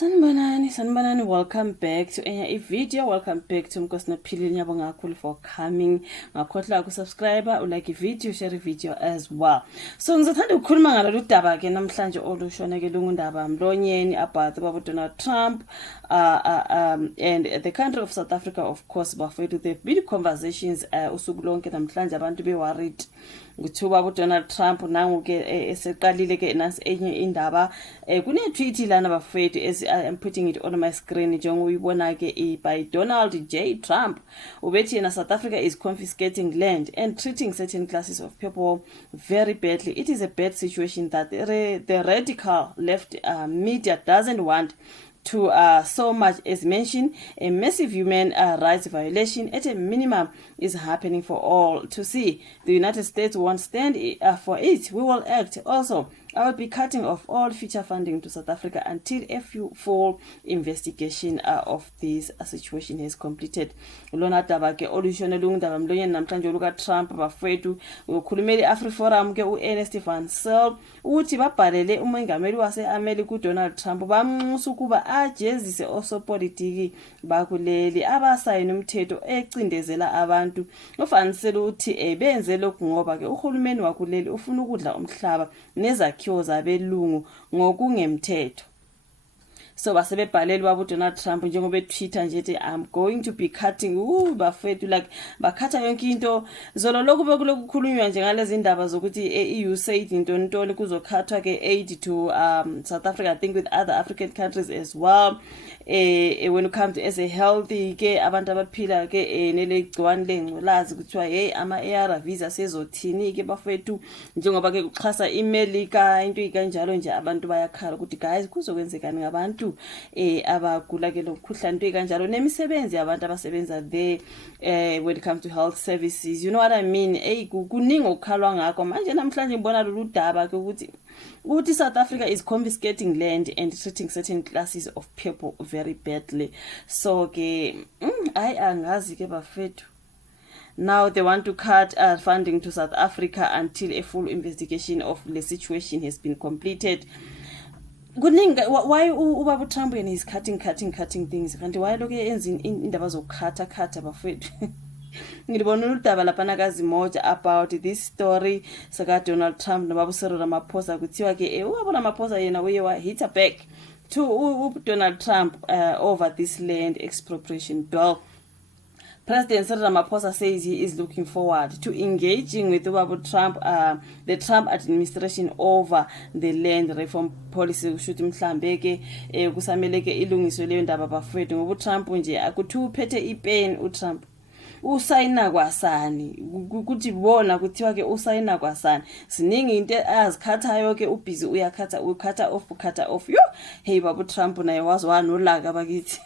Sanibonani, welcome back to a video. Welcome back to Mkosinophilile. Ngiyabonga kakhulu for coming. Ngakhohlwa ukusubscribe, ulike video, share video as well. So ngizothanda ukukhuluma ngalolu daba ke namhlanje olushona ke lungundaba mlonyeni about Donald Trump and the country of South Africa, of course. Bafethu they've been conversations usuku lonke namhlanje abantu be worried ngithuba Donald Trump nangu ke eseqalile ke nasi enye indaba kune tweet lana bafethu as I am putting it on my screen njengokuyibona ke by Donald J Trump ubethi yena South Africa is confiscating land and treating certain classes of people very badly. It is a bad situation that the radical left media doesn't want to so much as mention. A massive human rights violation at a minimum is happening for all to see. The United States won't stand for it. We will act. Also, I will be cutting off all future funding to South Africa until a full investigation of this situation is completed. Lona daba ke olushone lungundaba mlonyeni namhlanje oluka Trump bafethu ukhulumeli AfriForum ke uErnest van Zyl uthi babhalele umongameli wase-America uDonald Trump bamnxusa ukuba ajezise osopolitiki bakuleli abasayina umthetho ecindezela abantu. uVan Zyl uthi benze lokhu ngoba ke uhulumeni wakuleli ufuna ukudla umhlaba nezakhiwo zabelungu ngokungemthetho. So basebebhaleli babo Donald Trump njengoba Twitter nje I'm going to be cutting bafethu like bakhatha yonke into zolo lokhu bekulokukhulunywa nje ngalezi indaba zokuthi USAID into kuzokhathwa ke aid to South Africa, I think with other African countries as well. When it comes to as a healthy ke abantu abaphila ke nelegciwane lengculazi kuthiwa hey ama ARVs asezothini ke bafethu njengoba ke kuxhasa iMelika into ikanjalo nje abantu bayakhala ukuthi guys kuzokwenzekani ngabantu abagula ke lokukhuhlana into ikanjalo nemisebenzi yabantu abasebenza there when it comes to health services, you know what I mean. Kuningi okukhalwa ngakho manje namhlanje ngibona lolu daba ke ukuthi South Africa is confiscating land and treating certain classes of people very badly. So ke angazi ke bafethu. Now they want to cut funding to South Africa until a full investigation of the situation has been completed. Why ubaba Trump is cutting things kanti why lokho enza indaba zokukhatha bafethu. Ngibona udaba lapha nakazi moja about this story saka Donald Trump nobaba Cyril Ramaphosa kuthiwa ke ubaba Ramaphosa yena uye wa hit back to Donald Trump over this land expropriation bill. President Cyril Ramaphosa says he is looking forward to engaging with Trump, the Trump administration over the land reform policy. Kushuthi mhlambe ke kusamele ke ilungiswe leyo ndaba bafethu ngoba Trump nje akuthi uphethe ipen uTrump usayina kwasani ukuthi bona kuthiwa ke usayina kwasani siningi into azikhathayo ke ubhizi ukhatha off yo hey baba Trump naye wazwa nolaka bakithi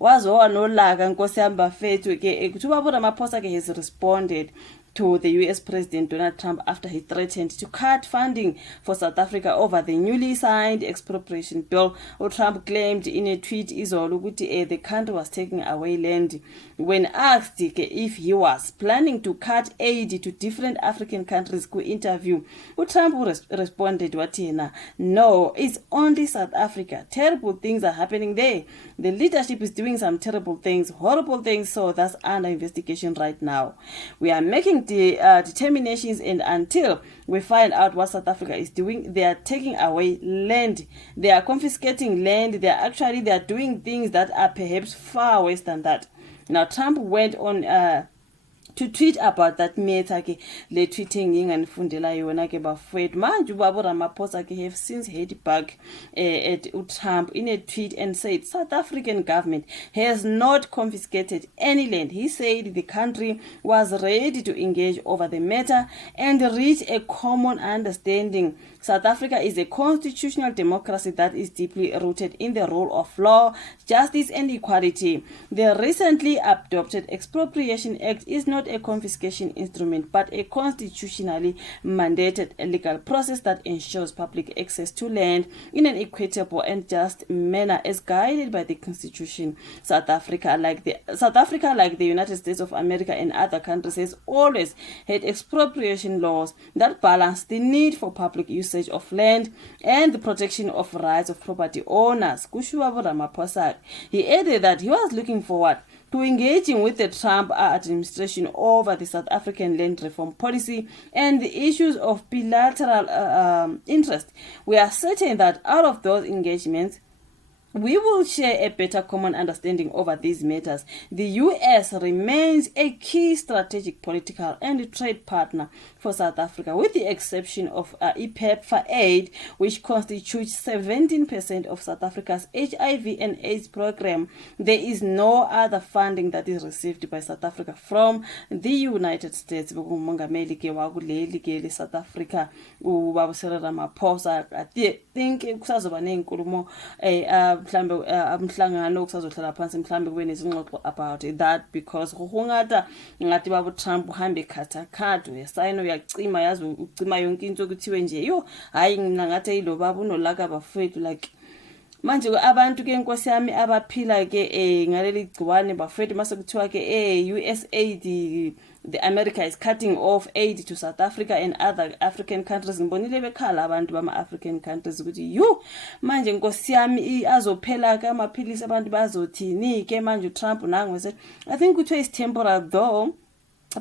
wazwa nolaka nkosi yamba fethu ke kuthi baba Ramaphosa ke has responded to the US President Donald Trump after he threatened to cut funding for South Africa over the newly signed expropriation bill. Trump claimed in a tweet izolo ukuthi the country was taking away land. When asked if he was planning to cut aid to different African countries ku interview, Trump responded wathina, no, it's only South Africa. Terrible things are happening there. The leadership is doing some terrible things, horrible things, so that's under investigation right now. We are making the determinations, and until we find out what South Africa is doing, they are taking away land, they are confiscating land, they are doing things that are perhaps far worse than that. Now Trump went on to tweet about that matter ke le tweeting nginganifundela yona ke bafethu manje ubaba Ramaphosa ke have since head back at Trump in a tweet and said South African government has not confiscated any land. He said the country was ready to engage over the matter and reach a common understanding. South Africa is a constitutional democracy that is deeply rooted in the rule of law, justice and equality. The recently adopted Expropriation Act is not a confiscation instrument but a constitutionally mandated legal process that ensures public access to land in an equitable and just manner as guided by the Constitution. South Africa, like the United States of America and other countries, has always had expropriation laws that balance the need for public use usage of land and the protection of rights of property owners. Kushiwo Ramaphosa. He added that he was looking forward to engaging with the Trump administration over the South African land reform policy and the issues of bilateral interest. We are certain that out of those engagements, we will share a better common understanding over these matters. The U.S. remains a key strategic, political and trade partner for South Africa, with the exception of EPEPFA aid, which constitutes 17% of South Africa's HIV and AIDS program. There is no other funding that is received by South Africa from the United States. Umongameli ke wakuleli ke South Africa ubaba Cyril Ramaphosa, I think kusazoba nenkulumo mhlambe umhlangano okusazohlala phansi mhlambe kube nezingxoxo about that, because ngungata ngathi baba Trump uhambe khatha uyasayina uyacima yazi ucima yonke into ukuthiwe nje yo hayi mina ngathi yilo baba unolaka bafethu like manje abantu ke inkosi yami abaphila ke ngaleli gciwane bafethu mase kuthiwa ke USAID, the America is cutting off aid to South Africa and other African countries. Ngibonile bekhala abantu bama African countries ukuthi you manje inkosi yami azophela ke amaphilisi abantu bazothini ke manje Trump nangu said I think it is temporary though,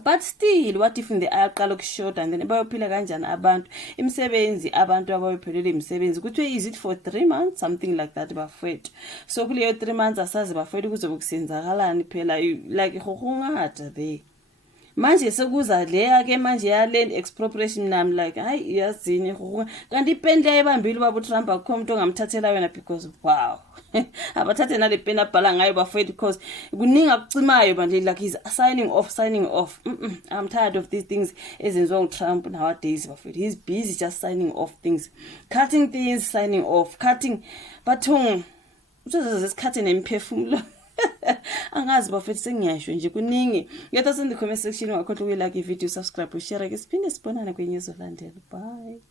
but still what if in the aqala ukushoda and then bayophila kanjani abantu imisebenzi abantu abayophelele imisebenzi kuthiwe is it for 3 months something like that bafethu. So kuleyo 3 months asazi bafethu kuzobe kusenzakalani phela like hohungata there. Manje sekuza leya ke manje ya land expropriation nami like hayi yazini hohunga kanti ipenda ebambile baba Trump akho umuntu ongamthathela yona because wow abathathe nale pen abhala ngayo bafethu because kuninga kucimayo manje like he's signing off. I'm tired of these things ezenziwa uTrump nowadays bafethu. He's busy just signing off things, cutting things, signing off, cutting bathung uzoze isikhathi nemphefumulo angazi bafethu sengiyasho nje kuningi. Yetha in the comment section wakhohle ukulike ivideo, subscribe, share ke siphinde sibonane kwenye izolandela. Bye.